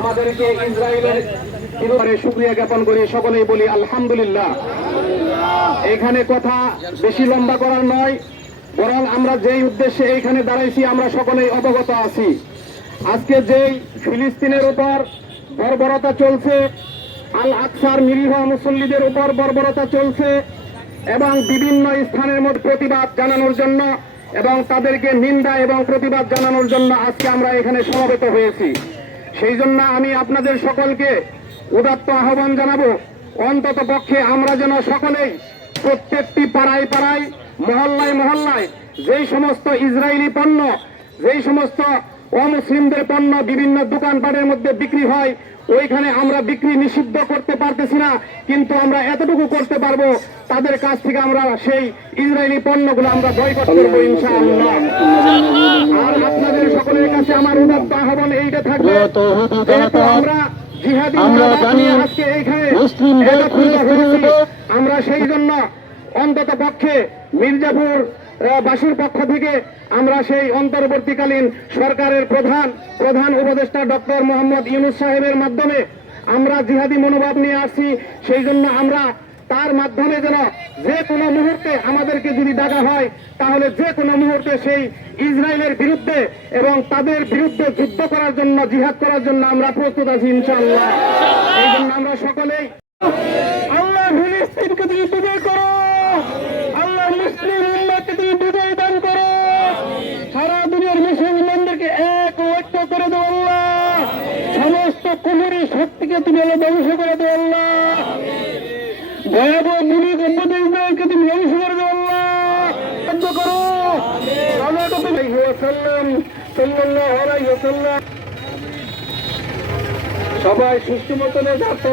আমাদেরকে ইসরায়েলের বিরুদ্ধে শুক্রিয়া জ্ঞাপন করি, সকলেই বলি আলহামদুলিল্লাহ। এখানে কথা বেশি লম্বা করার নয়, বরং আমরা যেই উদ্দেশ্যে এইখানে দাঁড়াইছি, আমরা সকলেই অবগত আছি। আজকে যেই ফিলিস্তিনের উপর বর্বরতা চলছে, আল আকসার নিরীহ মুসল্লিদের উপর বর্বরতা চলছে, এবং বিভিন্ন স্থানের মধ্যে প্রতিবাদ জানানোর জন্য এবং তাদেরকে নিন্দা এবং প্রতিবাদ জানানোর জন্য আজকে আমরা এখানে সমবেত হয়েছি। সেই জন্য আমি আপনাদের সকলকে উদাত্ত আহ্বান জানাব, অন্তত পক্ষে আমরা যেন সকলেই প্রত্যেকটি পাড়ায় পাড়ায়, মহল্লায় মহল্লায় যেই সমস্ত ইসরায়েলি পণ্য, যেই সমস্ত অমুসলিমদের পণ্য বিভিন্ন দোকানপাটের মধ্যে বিক্রি হয়, ওইখানে আমরা বিক্রি নিষিদ্ধ করতে পারতেছি না, কিন্তু আমরা এতটুকু করতে পারব, তাদের কাছ থেকে আমরা সেই ইসরায়েলি পণ্যগুলো আমরা বয়কট করব ইনশাআল্লাহ। আর আপনাদের সকলের কাছে আমার উদাত্ত আহ্বান এইটা থাকবে আমরা আমরা জানি মুসলিম আমরা সেই জন্য অন্তত পক্ষে মির্জাপুর বাসীর পক্ষ থেকে আমরা সেই অন্তর্বর্তীকালীন সরকারের প্রধান প্রধান উপদেষ্টা ডক্টর মোহাম্মদ ইউনুস সাহেবের মাধ্যমে আমরা জিহাদি মনোভাব নিয়ে আসছি। সেই জন্য আমরা তার মাধ্যমে যেন যে কোনো মুহূর্তে আমাদেরকে যদি ডাকা হয়, তাহলে যে কোনো মুহূর্তে সেই ইসরায়েলের বিরুদ্ধে এবং তাদের বিরুদ্ধে যুদ্ধ করার জন্য, জিহাদ করার জন্য আমরা প্রস্তুত আছি, ইনশাআল্লাহ। এই জন্য আমরা সকলেই করো দান করো, সারা দুনিয়ার করে সমস্ত কুহুরি শক্তিকে তুমি ধ্বংস করে দেও আল্লাহ। ভয়াবহ ভূমিকম্প ইসরায়েলকে তুমি ধ্বংস করে দেও আল্লাহ। সাহায্য করো। আল্লাহ ওয়াসাল্লাম সাল্লাল্লাহু আলাইহি ওয়াসাল্লাম। সবাই সুষ্ঠু মতনে যাত্রা